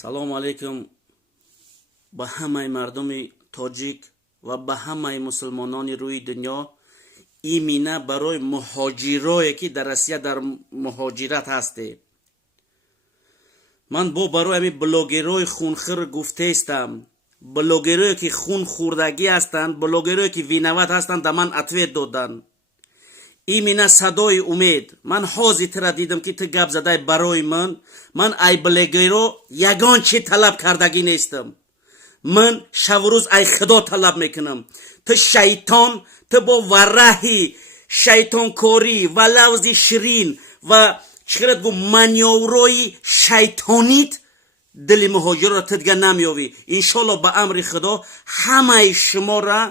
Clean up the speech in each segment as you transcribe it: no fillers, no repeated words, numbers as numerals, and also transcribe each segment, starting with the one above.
салому алейкум ба ҳамаи мардуми тоҷик ва ба ҳамаи мусулмонони рӯи дунё. имина барои муҳоҷирое ки дар Россия дар муҳоҷират ҳастед. ман бо барои ҳамин блогерои хунхир гуфтаистам. блогерое ки хун хӯрдагӣ ҳастанд, блогерое ки виноват ҳастанд, да ман ответ додан. имина садои умед. ман ҳозитра дидам ки ту гап задай барои ман ай блогеро ягон чи талаб кардагӣ нестам. ман шаврӯз ай худо талаб мекунам. ту шайтон, ту бо вараҳи шайтонкорӣ ва лавзи ширин ва чиқарад гу манёврои шайтонит дили муҳоҷироро ту дига намёвӣ. иншоалло ба амри худо ҳамаи шумора,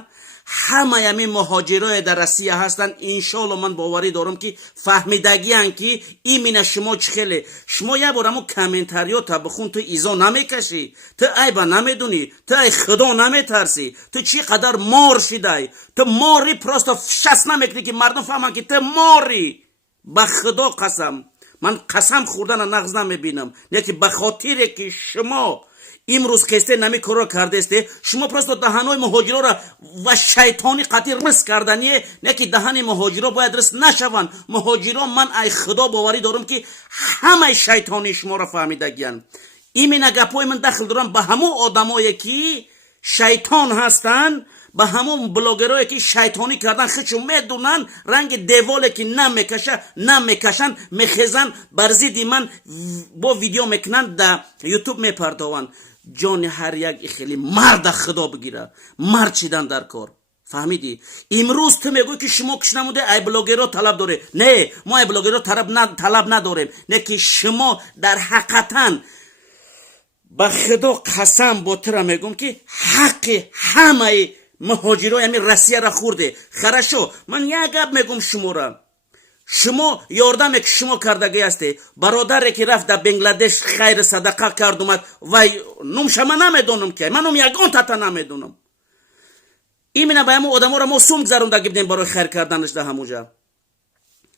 ҳамаи ҳамин муҳоҷироe дар Россия ҳастанд. иншоалло ман боварӣ дорам ки фаҳмидагиян ки имина шумо чӣ хеле. шумо як бор ҳамун комментариёта бихун, ту изо намекашӣ, ту айба намедунӣ, ту ай худо наметарсӣ, ту чӣ қадар мор шидай, ту мори просто шаст намекунӣ ки мардум фаҳманд ки ту мори. ба худо қасам, ман қасам хӯрдана нағз намебинам, не ки ба хотире ки шумо имрӯз хесте нами корро кардесте, шумо просто даҳанои муҳоҷироро ва шайтони қатъи рис кардание, не ки даҳани муҳоҷиро бояд рис нашаванд. муҳоҷиро ман ай худо боварӣ дорам ки ҳамаи шайтони шуморо фаҳмидагиянд. имина гапҳои ман дахл дорам ба ҳамон одамое ки шайтон ҳастанд, ба ҳамон блогерое ки шайтонӣ кардан худшон медунанд, ранги деволе ки намекашанд, мехезанд, бар зидди ман бо видео мекунанд, да ютуб мепардованд. ҷони ҳар як хеле марда худо бигира, мард шидан дар кор. фаҳмидӣ? имрӯз ту мегӯй ки шумо киш намуде ай блогеро талаб доре. не, мо ай блогеро талаб надорем. не ки шумо дар ҳақиқатан ба худо қасам ботира мегӯм ки ҳаққи ҳамаи муҳоҷирои ҳамин Россияро хӯрде. харашо, ман як гап мегӯм шумора. шумо ёрдаме ки шумо кардагӣ ҳасте. бародаре ки рафт дар Бангладеш хайр садақа кард омад, вай нумшама намедонам ки ман ягон тата намедонам. имина ба ҳамон одаморо мо сум гузарондагӣ будем барои хайр карданаш да ҳамуҷа.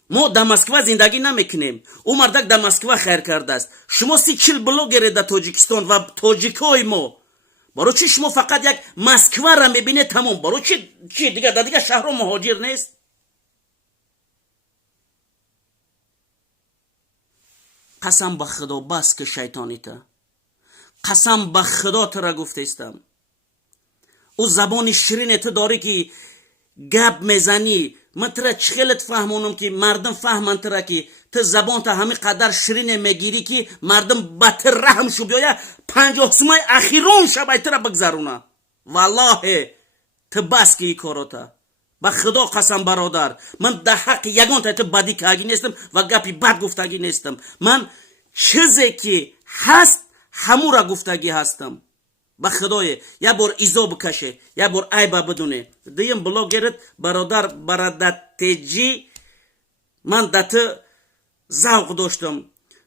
мо да Москва зиндагӣ намекунем. ӯ мардак да Москва хайр кардааст. шумо 30-40 блогере да Тоҷикистон ва тоҷикои мо. барои чи шумо фақат як Москваро мебинед тамом? барои чи дига да дига шаҳрҳо муҳоҷир нест? қасам ба худо бас ки шайтонита. қасам ба худо тура гуфтаистам. ӯ забони ширине ту дорӣ ки гап мезанӣ. ман тура чӣ хелет фаҳмонам ки мардум фаҳманд тура ки ту забонта ҳамин қадар ширине мегирӣ ки мардум ба ту раҳм шу биёя 50 сумаи ахирон шабай тура бигзарона. валлоҳе ту бас ки и корота. ба худо қасам бародар, ман да ҳаққи ягонта ту бадӣ кардагӣ нестам ва гапи бад гуфтагӣ нестам. ман чизе ки ҳаст ҳамура гуфтагӣ ҳастам. ба худое як бор изо бикаше, як бор айба бидуне. дуюм блогерит бародар Барадатеҷӣ, ман да ту завқ доштам.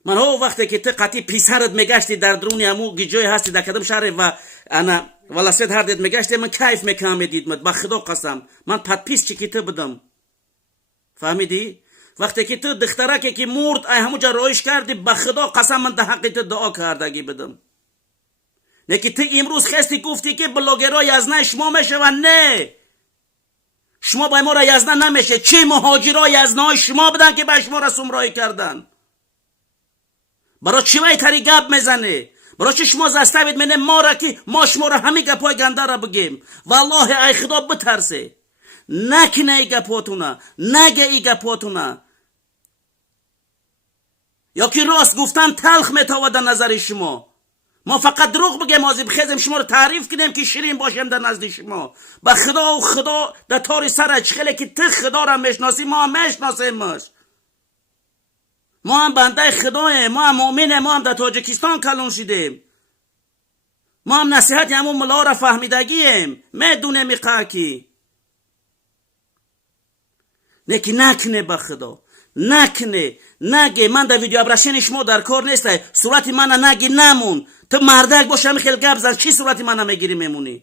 ман вақте ки ту қатъи писарат мегашти дар дуруни ҳамун гиҷое ҳасти дар кадом шаҳре ва ана велосипед ҳардет мегаште, ман кайф мекунам медидмат. ба худо қасам, ман подписчи ки ту будам. фаҳмидӣ? вақте ки ту духтараке ки мурд ай ҳамуҷа роиш карди, ба худо қасам ман да ҳаққи ту дуо кардагӣ будам. не ки ту имрӯз хести гуфтӣ ки блогеро язнаи шумо мешаванд. не, шумо ба моро язна намешед. чӣ муҳоҷиро язнаҳои шумо буданд ки ба шуморо сумроӣ карданд? барои чӣ вай тари гап мезане? барои чӣ шумо заставид менем моро ки мо шуморо ҳамин гапҳои гандаро бигем? валлоҳи ай худо битарсе. накина и гапотуна, наге и гапотуна. ё ки рост гуфтан талх метавад дар назари шумо. мо фақат дурӯғ бигем, ҳозир бихезем шуморо таъриф кунем ки ширин бошем дар назди шумо. ба худо худо дар тори сара чӣ хеле ки ту худоро мешносӣ, мо ҳам мешносемаш. мо ҳам бандаи худоем, мо ҳам муъминем, мо ҳам дар Тоҷикистон калон шидем. мо ҳам насиҳати ҳамун муллоро фаҳмидагием, медунем иқаа ки. неки накне ба худо, накне, наге. ман дар видеообращени шумо дар кор нестай. сурати мана наги намун. ту мардак боша ҳамин хел гап зан, чӣ сурати мана мегирӣ мемунӣ?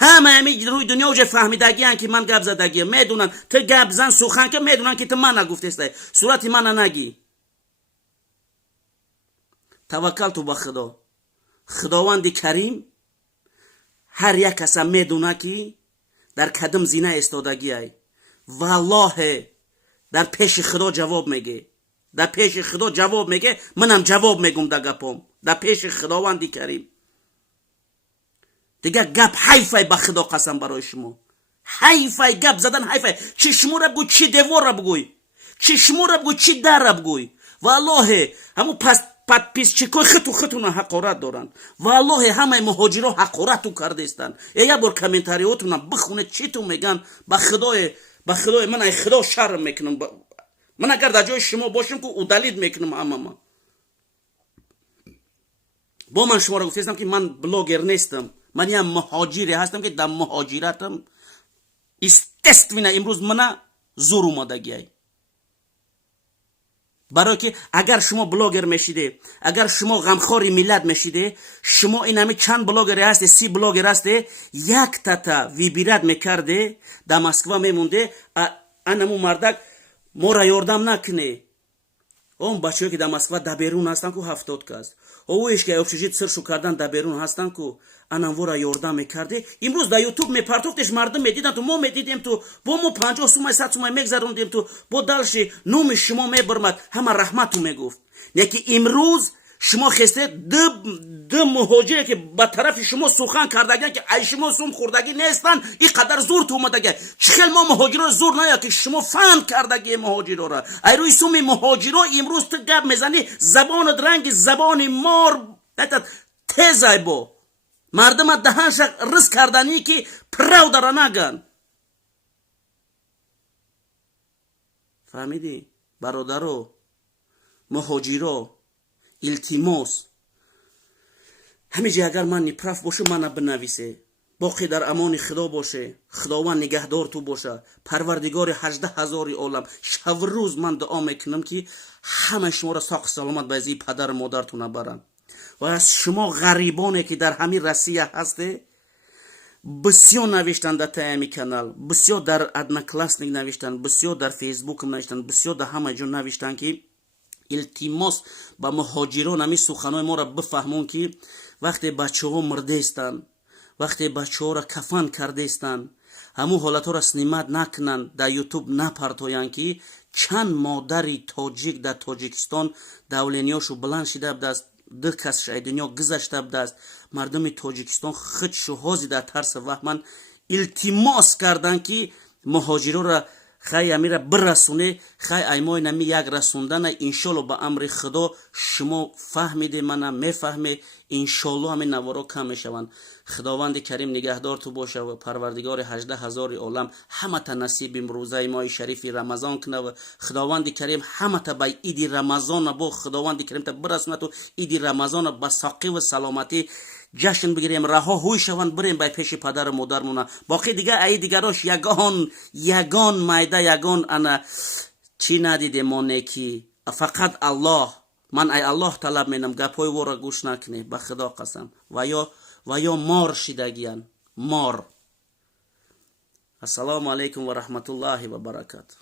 ҳама ҳамин рӯи дунё уҷа фаҳмидагиян ки ман гап задагиям. медунан ту гап зан сухан ки медунан ки ту мана гуфтестай. сурати мана наги. таваккалту ба худо. خداوند کریم هر یک کس میدونه که در کدام زینه استادگی ای. والله در پیش خدا جواب میگه. در پیش خدا جواب میگه. منم جواب میگم در گپم. در پیش خداوند کریم. دیگه گپ حیفه به خدا قسم برای شما. حیفه گپ زدن حیفه. چی شما را بگوی چی دیوار را بگوی. چی شما را بگوی چی در را بگوی. والله همو پیس چیکوی خطونا حقارت دارن. والله همه مهاجرا حقارتو کرده استن. یک بار کامنتاریاتونا بخونه چی تو میگن. به خدای من ای خدا شرم میکنم. من اگر در جای شما باشم که او دلید میکنم. اما با من شما را گفتم که من بلاگر نیستم. من یه مهاجری هستم که در مهاجرتم است وینه امروز من زور اومدگی. برای که اگر شما بلاگر میشیده، اگر شما غمخواری ملت میشیده، شما این همه چند بلاگر هسته، 30 بلاگر هسته، یک تتا ویبیرت میکرده در مسکو میمونده. انمو مردک ما را یاردم نکنه. اون بچه‌ای که در مسکو در بیرون هستن که 70 کس اویش که افشیجیت سرشو کردن در بیرون هستن که انم ورا یاردم میکرده. امروز در یوتیوب میپرتوفتش مردم میدیدن تو ما میدیدیم تو با ما 50 سومای 100 سومای میگذروندیم تو با دلش نوم شما میبرمد همه رحمتو میگفت. نه که امروز شما خسته دو مهاجری که به طرف شما سخن کردگن که ای شما سوم خوردگی نیستن این قدر زور تو اومدگه. چخیل ما مهاجرا زور نیا که شما فهم کردگی مهاجرا را. ای روی سوم مهاجرا امروز تو گپ میزنی زبان رنگ زبان مار تیزای با مردم دهنش رس کردنی که پراو داره نگن. فهمیدی؟ برادرو مهاجرا التماس همیشه اگر من نپرف باشه من بنویسه. باقی در امان خدا باشه. خداوند نگهدار تو باشه. پروردگار 18,000 عالم. شب روز من دعا میکنم که همه شما را ساق سلامت به ازی پدر مادرتون برن. و از شما غریبانی که در همین روسیه هسته بسیار نوشتن در تایمی کانال، بسیار در ادنا کلاسنیک نوشتن، بسیار در فیسبوک نوشتن، بسیار در همه جا نوشتن که التماس با مهاجران همی سخنای ما را بفهمون که وقتی بچه ها مرده استن، وقتی بچه ها را کفن کرده استن، همو حالت ها را سنیمت نکنن، در یوتیوب نپرتاین که چند مادری تاجیک در تاجیکستان دولینیاشو بلند شده بدست، 2 کس شای دنیا گذشته بدست. مردم تاجیکستان خودشو حاضر در ترس وهمن التماس کردن که مهاجرا را خیلی امیره برسونه. خیلی ایمای نمی یک رسوندن. انشالله با امر خدا شما فهمیده منم میفهمه. انشالله همین نوارا کم میشون. خداوند کریم نگهدار تو باشه و پروردگار 18,000 عالم همه تا نصیب امروزه ماه شریف رمضان کنه و خداوند کریم همه تا به عید رمضان با خداوند کریم تا برسونه تو عید رمضان با ساقی و سلامتی جشن بگیریم. رها هوی شوند بریم به پیش پدر و مادرمون. باقی دیگه ای دیگراش یگان مایده یگان انا چی ندیده ما نکی فقط الله. من ای الله طلب مینم گپای ورا گوش نکنه به خدا قسم. و یا مار شدگیان مار. السلام علیکم و رحمت الله و برکاته.